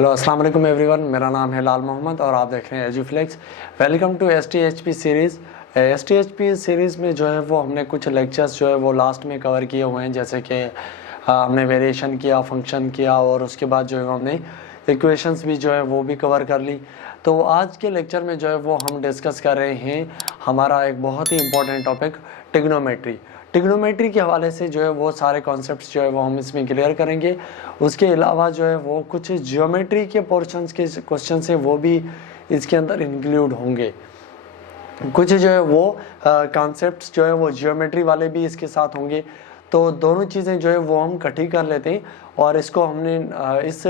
Hello अस्सलाम वालेकुम everyone, मेरा नाम है लाल मोहम्मद और आप देख रहे हैं Eduflex. Welcome to STHP series. STHP series में जो है वो हमने कुछ लेक्चर्स जो है वो लास्ट में कवर किए हुए हैं, जैसे कि हमने वेरिएशन किया, फंक्शन किया और उसके बाद जो है हमने इक्वेशंस भी जो है वो भी कवर कर ली। तो आज के लेक्चर में जो है वो हम डिस्कस कर रहे हैं हमारा एक बहुत ही इंपॉर्टेंट टॉपिक टिग्नोमेट्री। टिग्नोमेट्री के हवाले से जो है वो सारे कॉन्सेप्ट्स जो है वो हम इसमें क्लियर करेंगे। उसके अलावा जो है वो कुछ ज्योमेट्री के पोर्शंस के क्वेश्चन है वो भी इसके अंदर इंक्लूड होंगे। कुछ जो है वो कॉन्सेप्ट्स जो है वो ज्योमेट्री वाले भी इसके साथ होंगे। तो दोनों चीज़ें जो है वो हम इकट्ठी कर लेते हैं और इसको हमने इस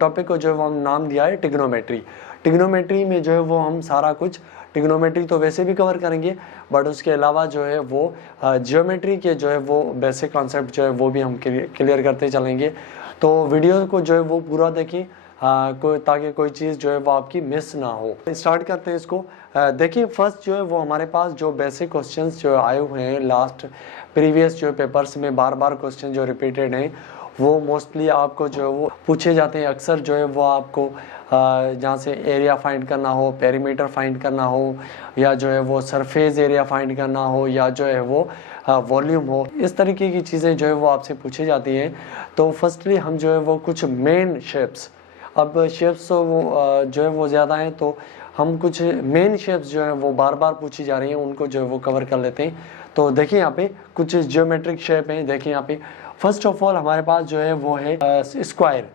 टॉपिक को जो है वो हम नाम दिया है टिग्नोमेट्री। टिग्नोमेट्री में जो है वो हम सारा कुछ टिग्नोमेट्री तो वैसे भी कवर करेंगे, बट उसके अलावा जो है वो ज्योमेट्री के जो है वो बेसिक कॉन्सेप्ट जो है वो भी हम क्लियर करते चलेंगे। तो वीडियो को जो है वो पूरा देखें ताकि कोई चीज़ जो है वो आपकी मिस ना हो। स्टार्ट करते हैं इसको। देखिए फर्स्ट जो है वो हमारे पास जो बेसिक क्वेश्चंस जो आए हुए हैं लास्ट प्रीवियस जो पेपर्स में, बार बार क्वेश्चन जो रिपीटेड हैं वो मोस्टली आपको जो है वो पूछे जाते हैं। अक्सर जो है वो आपको जहाँ से एरिया फाइंड करना हो, पेरीमीटर फाइंड करना हो, या जो है वो सरफेस एरिया फाइंड करना हो, या जो है वो वॉल्यूम हो, इस तरीके की चीज़ें जो है वो आपसे पूछी जाती हैं। तो फर्स्टली हम जो है वो कुछ मेन शेप्स, अब शेप्स तो वो जो है वो ज़्यादा हैं, तो हम कुछ मेन शेप्स जो है वो बार बार पूछी जा रही हैं उनको जो है वो कवर कर लेते हैं। तो देखिए यहाँ पे कुछ ज्योमेट्रिक शेप हैं। देखिए यहाँ पे फर्स्ट ऑफ ऑल हमारे पास जो है वो है स्क्वायर।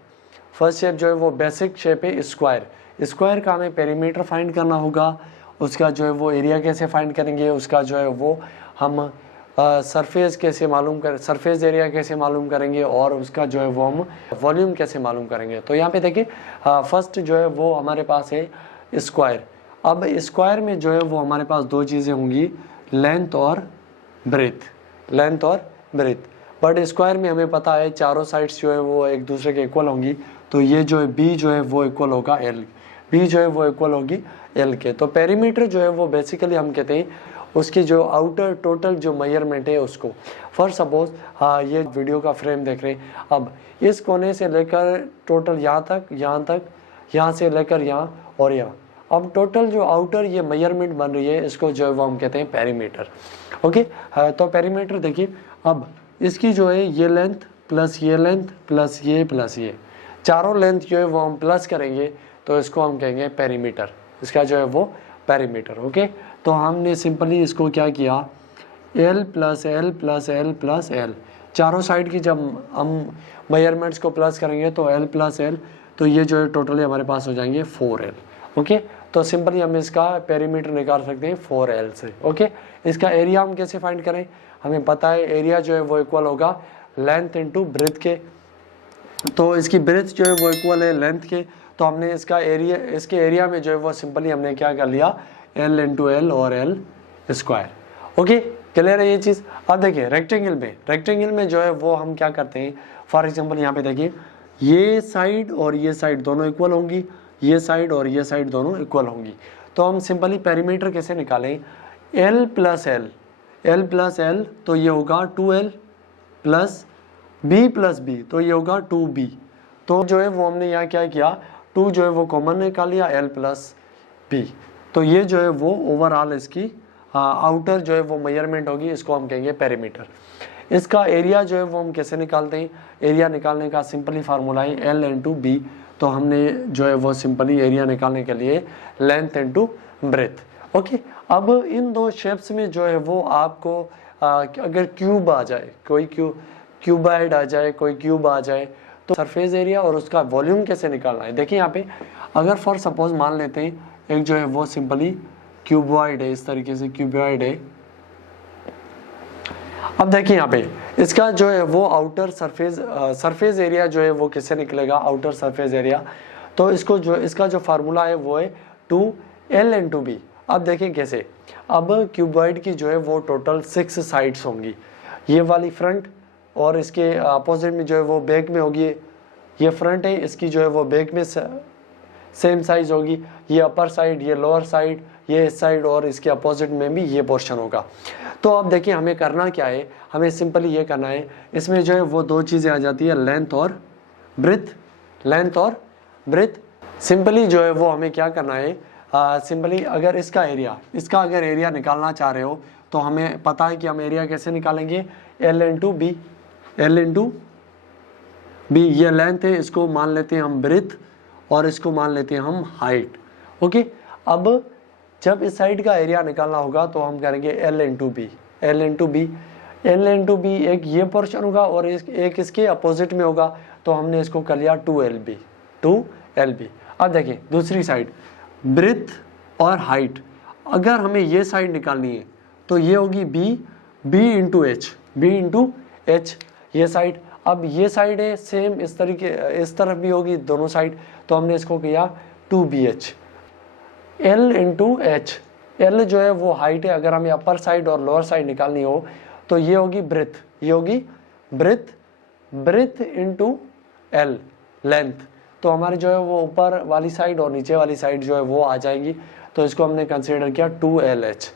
फर्स्ट शेप जो है वो बेसिक शेप है स्क्वायर। स्क्वायर का हमें पेरीमीटर फाइंड करना होगा, उसका जो है वो एरिया कैसे फाइंड करेंगे, उसका जो है वो हम सरफेस कैसे मालूम कर, सरफेस एरिया कैसे मालूम करेंगे, और उसका जो है वो हम वॉल्यूम कैसे मालूम करेंगे। तो यहाँ पे देखिए फर्स्ट जो है वो हमारे पास है स्क्वायर। अब स्क्वायर में जो है वो हमारे पास दो चीज़ें होंगी, लेंथ और ब्रेथ। लेंथ और ब्रेथ। बट स्क्वायर में हमें पता है चारों साइड्स जो है वो एक दूसरे के इक्वल होंगी, तो ये जो है बी जो है वो इक्वल होगा एल, बी जो है वो इक्वल होगी एल के। तो पेरीमीटर जो है वो बेसिकली हम कहते हैं उसकी जो आउटर टोटल जो मेजरमेंट है उसको। फॉर सपोज ये वीडियो का फ्रेम देख रहे हैं, अब इस कोने से लेकर टोटल यहाँ तक, यहाँ तक, यहाँ से लेकर यहाँ और यहाँ, अब टोटल जो आउटर ये मेजरमेंट बन रही है इसको जो है वो हम कहते हैं पेरीमीटर। ओके, तो पेरीमीटर देखिए, अब इसकी जो है ये लेंथ प्लस ये लेंथ प्लस ये चारों लेंथ जो है वो हम प्लस करेंगे तो इसको हम कहेंगे पेरीमीटर। इसका जो है वो पेरीमीटर। ओके, तो हमने सिंपली इसको क्या किया, L plus L plus L plus L, चारों साइड की जब हम मेजरमेंट्स को प्लस करेंगे तो L प्लस एल, तो ये जो है टोटली हमारे पास हो जाएंगे 4L। ओके, तो सिंपली हम इसका पेरीमीटर निकाल सकते हैं 4L से। ओके, इसका एरिया हम कैसे फाइंड करें, हमें पता है एरिया जो है वो इक्वल होगा लेंथ इंटू ब्रेथ के। तो इसकी ब्रेथ जो है वो इक्वल है लेंथ के, तो हमने इसका एरिया, इसके एरिया में जो है वो सिंपली हमने क्या कर लिया, L इंटू एल और L स्क्वायर। ओके, क्लियर है ये चीज़। अब देखिए रेक्टेंगल में जो है वो हम क्या करते हैं, फॉर एग्जांपल यहाँ पे देखिए ये साइड और ये साइड दोनों इक्वल होंगी, ये साइड और ये साइड दोनों इक्वल होंगी। तो हम सिंपली पेरीमीटर कैसे निकालें, L प्लस एल, तो ये होगा 2L प्लस बी, तो ये होगा 2B। तो जो है वो हमने यहाँ क्या किया, 2 जो है वो कॉमन निकाल लिया, L प्लस बी, तो ये जो है वो ओवरऑल इसकी आउटर जो है वो मेजरमेंट होगी, इसको हम कहेंगे पेरीमीटर। इसका एरिया जो है वो हम कैसे निकालते हैं, एरिया निकालने का सिंपली फार्मूला है L इंटू बी। तो हमने जो है वो सिंपली एरिया निकालने के लिए लेंथ इंटू ब्रेथ। ओके, अब इन दो शेप्स में जो है वो आपको अगर क्यूब आ जाए, कोई क्यूबाइड आ जाए, कोई क्यूब आ जाए, तो सरफेस एरिया और उसका वॉल्यूम कैसे निकालना है। देखिए यहाँ पे अगर फॉर सपोज मान लेते हैं एक जो है वो सिंपली क्यूबॉइड है, इस तरीके से क्यूबॉइड है। अब देखिए यहाँ पे इसका जो है वो आउटर सरफेस एरिया जो है वो कैसे निकलेगा, आउटर सरफेस एरिया। तो इसको जो इसका जो फार्मूला है वो है 2L इंटू बी। अब देखें कैसे, अब क्यूबॉइड की जो है वो टोटल 6 साइड्स होंगी, ये वाली फ्रंट और इसके अपोजिट में जो है वो बैक में होगी, ये फ्रंट है, इसकी जो है वो बैक में सेम साइज होगी, ये अपर साइड, ये लोअर साइड, ये इस साइड और इसके अपोजिट में भी ये पोर्शन होगा। तो अब देखिए हमें करना क्या है, हमें सिंपली ये करना है, इसमें जो है वो दो चीज़ें आ जाती है, लेंथ और ब्रेथ, लेंथ और ब्रेथ। सिंपली जो है वो हमें क्या करना है, सिंपली अगर इसका अगर एरिया निकालना चाह रहे हो तो हमें पता है कि हम एरिया कैसे निकालेंगे, L इंटू बी, ये लेंथ है, इसको मान लेते हैं हम ब्रेथ और इसको मान लेते हैं हम हाइट। ओके, अब जब इस साइड का एरिया निकालना होगा तो हम करेंगे L इंटू बी, एक ये पोर्शन होगा और एक इसके अपोजिट में होगा, तो हमने इसको कर लिया 2LB। अब देखिए दूसरी साइड ब्रेथ और हाइट, अगर हमें ये साइड निकालनी है तो ये होगी B इंटू एच ये साइड। अब ये साइड है सेम इस तरफ भी होगी दोनों साइड, तो हमने इसको किया 2BH। L into H, L जो है वो हाइट है, अगर हमें अपर साइड और लोअर साइड निकालनी हो तो ये होगी ब्रेथ इंटू L लेंथ, तो हमारी जो है वो ऊपर वाली साइड और नीचे वाली साइड जो है वो आ जाएंगी, तो इसको हमने कंसीडर किया 2LH।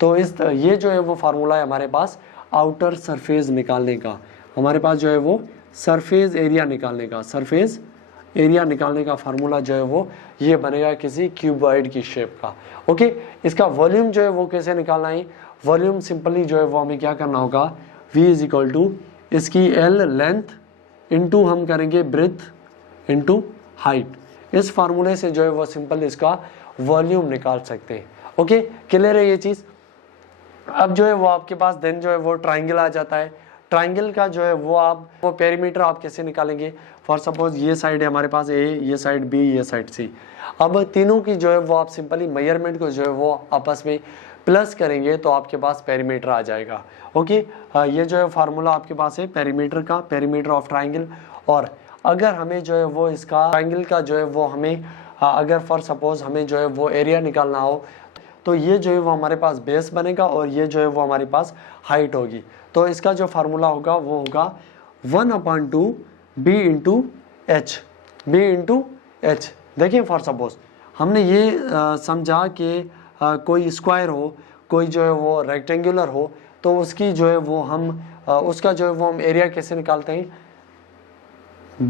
तो ये जो है वो फार्मूला है हमारे पास आउटर सरफेस निकालने का, हमारे पास जो है वो सरफेस एरिया निकालने का फार्मूला जो है वो ये बनेगा किसी क्यूबॉइड की शेप का। ओके, इसका वॉल्यूम जो है वो कैसे निकालना है, वॉल्यूम सिंपली जो है वो हमें क्या करना होगा, V इज इक्वल टू इसकी L लेंथ इंटू हम करेंगे ब्रेथ इंटू हाइट। इस फार्मूले से जो है वो सिंपल इसका वॉल्यूम निकाल सकते हैं। ओके, क्लियर है ये चीज़। अब जो है वो आपके पास देन जो है वो ट्राइंगल आ जाता है। ट्राइंगल का जो है वो पेरीमीटर आप कैसे निकालेंगे, फॉर सपोज ये साइड है हमारे पास A, ये साइड B, ये साइड C। अब तीनों की जो है वो आप सिंपली मेजरमेंट को जो है वो आपस में प्लस करेंगे तो आपके पास पेरीमीटर आ जाएगा। ओके, ये जो है फार्मूला आपके पास है पेरीमीटर ऑफ ट्राइंगल। और अगर हमें जो है वो इसका ट्राइंगल का जो है वो हमें अगर फॉर सपोज हमें जो है वो एरिया निकालना हो तो ये जो है वो हमारे पास बेस बनेगा और ये जो है वो हमारे पास हाइट होगी, तो इसका जो फार्मूला होगा वो होगा 1/2 B इंटू एच। देखिए फॉर सपोज हमने ये समझा कि कोई स्क्वायर हो, कोई जो है वो रेक्टेंगुलर हो, तो उसकी जो है वो उसका जो है वो हम एरिया कैसे निकालते हैं,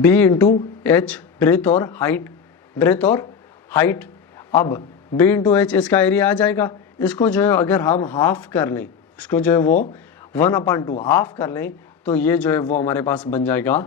B इंटू एच, ब्रेथ और हाइट। अब B इंटू एच इसका एरिया आ जाएगा, इसको जो है अगर हम हाफ कर लें, इसको जो है वो 1/2 हाफ कर लें, तो ये जो है वो हमारे पास बन जाएगा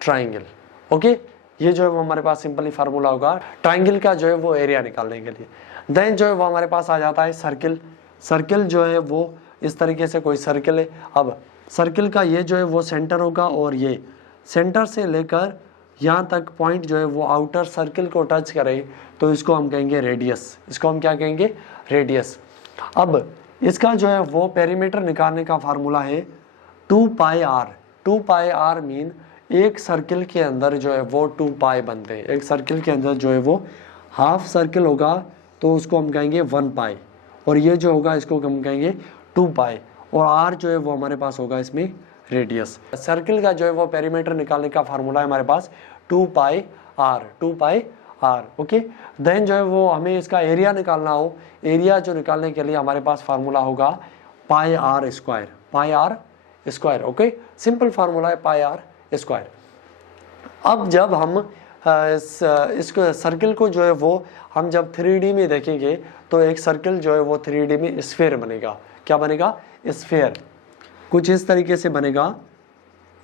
ट्राइंगल। ओके, ये जो है वो हमारे पास सिंपली फार्मूला होगा ट्राइंगल का जो है वो एरिया निकालने के लिए। देन जो है वो हमारे पास आ जाता है सर्किल जो है वो इस तरीके से कोई सर्किल है। अब सर्किल का ये जो है वो सेंटर होगा और ये सेंटर से लेकर यहाँ तक पॉइंट जो है वो आउटर सर्किल को टच करे, तो इसको हम कहेंगे रेडियस। इसको हम क्या कहेंगे, रेडियस। अब इसका जो है वो पेरीमीटर निकालने का फार्मूला है 2πr मीन एक सर्किल के अंदर जो है वो 2π बनते हैं। एक सर्किल के अंदर जो है वो हाफ सर्किल होगा तो उसको हम कहेंगे 1π, और ये जो होगा इसको हम कहेंगे 2π, और r जो है वो हमारे पास होगा इसमें रेडियस। सर्किल का जो है वो पेरीमीटर निकालने का फार्मूला है हमारे पास 2πr। ओके, देन जो है वो हमें इसका एरिया निकालना हो, एरिया जो निकालने के लिए हमारे पास फार्मूला होगा πr square. Okay, simple formula है πr²। अब जब हम इसको सर्किल को जो है वो हम जब 3D में देखेंगे तो एक सर्किल जो है वो 3D में स्फीयर बनेगा। क्या बनेगा, स्फीयर, कुछ इस तरीके से बनेगा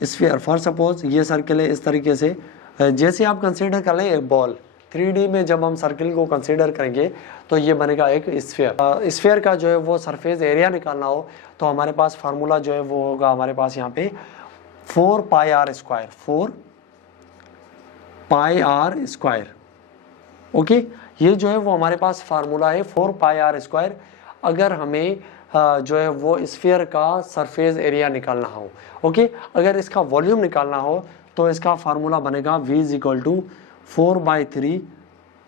स्फीयर। फॉर सपोज ये सर्किल है इस तरीके से, जैसे आप कंसीडर कर लें एक बॉल, 3D में जब हम सर्किल को कंसीडर करेंगे तो ये बनेगा एक स्फीयर। स्फीयर का जो है वो सरफेस एरिया निकालना हो तो हमारे पास फार्मूला जो है वो होगा हमारे पास यहाँ पे 4πr²। ओके, ये जो है वो हमारे पास फार्मूला है 4πr²। अगर हमें जो है वो स्फीयर का सरफेस एरिया निकालना हो। ओके, अगर इसका वॉल्यूम निकालना हो तो इसका फार्मूला बनेगा V is equal to 4/3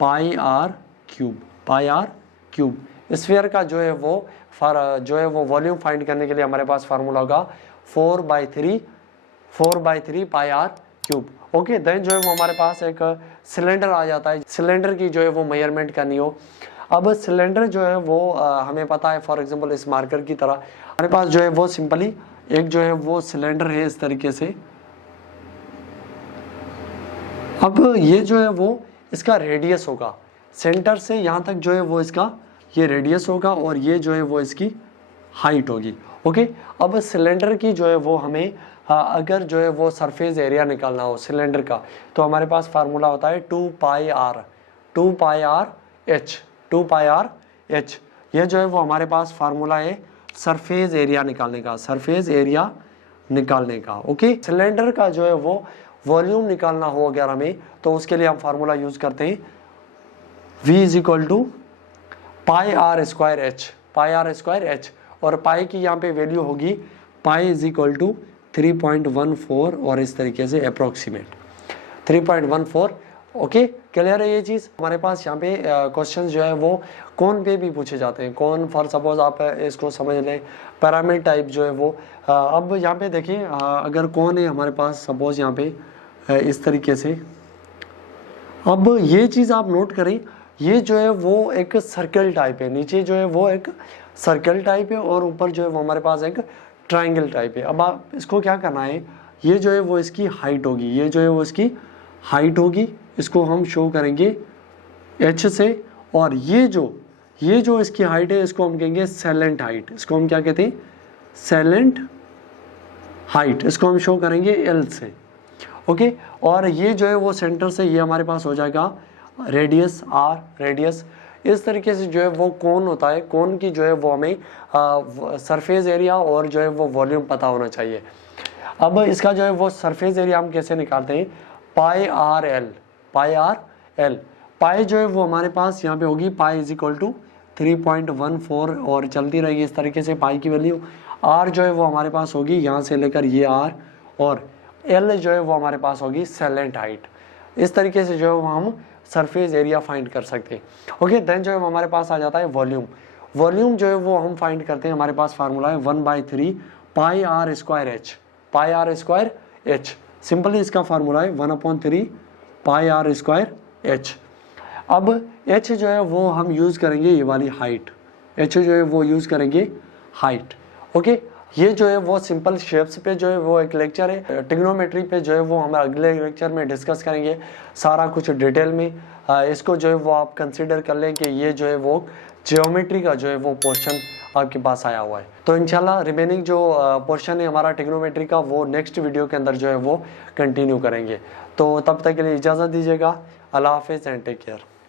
πr³। Sphere का जो है वो वॉल्यूम फाइंड करने के लिए हमारे पास फार्मूला होगा 4/3 πr³। ओके, देन जो है वो हमारे पास एक सिलेंडर आ जाता है। सिलेंडर की जो है वो मेजरमेंट करनी हो, अब सिलेंडर जो है वो हमें पता है, फॉर एग्जांपल इस मार्कर की तरह हमारे पास जो है वो सिंपली एक जो है वो सिलेंडर है इस तरीके से। अब ये जो है वो इसका रेडियस होगा, सेंटर से यहाँ तक जो है वो इसका ये रेडियस होगा और ये जो है वो इसकी हाइट होगी। ओके, अब सिलेंडर की जो है वो हमें अगर जो है वो सरफेस एरिया निकालना हो सिलेंडर का, तो हमारे पास फार्मूला होता है 2πr h। ये जो है वो हमारे पास फार्मूला है सरफेस एरिया निकालने का, सरफेस एरिया निकालने का। ओके, सिलेंडर का जो है वो वॉल्यूम निकालना हो अगर हमें, तो उसके लिए हम फार्मूला यूज करते हैं V = πr²h, और पाई की यहाँ पे वैल्यू होगी पाई = 3.14 और इस तरीके से अप्रोक्सीमेट 3.14। ओके, क्लियर है ये चीज़। हमारे पास यहाँ पे क्वेश्चन जो है वो कौन पे भी पूछे जाते हैं। कौन, फॉर सपोज आप इसको समझ लें पिरामिड टाइप जो है वो, अब यहाँ पे देखिए अगर कौन है हमारे पास, सपोज यहाँ पे इस तरीके से, अब ये चीज़ आप नोट करें, ये जो है वो एक सर्कल टाइप है, नीचे जो है वो एक सर्कल टाइप है और ऊपर जो है वो हमारे पास एक ट्रायंगल टाइप है। अब आप इसको क्या करना है, ये जो है वो इसकी हाइट होगी, ये जो है वो इसकी हाइट होगी, इसको हम शो करेंगे h से, और ये जो इसकी हाइट है इसको हम कहेंगे सैलेंट हाइट, इसको हम क्या कहते हैं, सैलेंट हाइट, इसको हम शो करेंगे l से। ओके, और ये जो है वो सेंटर से ये हमारे पास हो जाएगा रेडियस r, रेडियस। इस तरीके से जो है वो कोन होता है, कोन की जो है वो हमें सरफेस एरिया और जो है वो वॉल्यूम पता होना चाहिए। अब इसका जो है वो सरफेस एरिया हम कैसे निकालते हैं, πr_l, पाई जो है वो हमारे पास यहाँ पे होगी पाई = 3.14 और चलती रहेगी इस तरीके से पाई की वैल्यू। r जो है वो हमारे पास होगी यहाँ से लेकर ये r, और l जो है वो हमारे पास होगी सैलेंट हाइट। इस तरीके से जो है वो हम सरफेस एरिया फाइंड कर सकते हैं। ओके, देन जो है हमारे पास आ जाता है वॉल्यूम। वॉल्यूम जो है वो हम फाइंड करते हैं, हमारे पास फार्मूला है 1/3 πr²h, πr²h। सिंपली इसका फार्मूला है 1/3 πr²h। अब h जो है वो हम यूज़ करेंगे ये वाली हाइट, h जो है वो यूज़ करेंगे हाइट। ओके, ये जो है वो सिंपल शेप्स पे जो है वो एक लेक्चर है, ट्रिग्नोमेट्री पे जो है वो हम अगले लेक्चर में डिस्कस करेंगे सारा कुछ डिटेल में। इसको जो है वो आप कंसीडर कर लें कि ये जो है वो ज्योमेट्री का जो है वो पोर्शन आपके पास आया हुआ है। तो इंशाल्लाह रिमेनिंग जो पोर्शन है हमारा ट्रिग्नोमेट्री का वो नेक्स्ट वीडियो के अंदर जो है वो कंटिन्यू करेंगे। तो तब तक के लिए इजाज़त दीजिएगा। अल्लाह हाफिज़ एंड टेक केयर।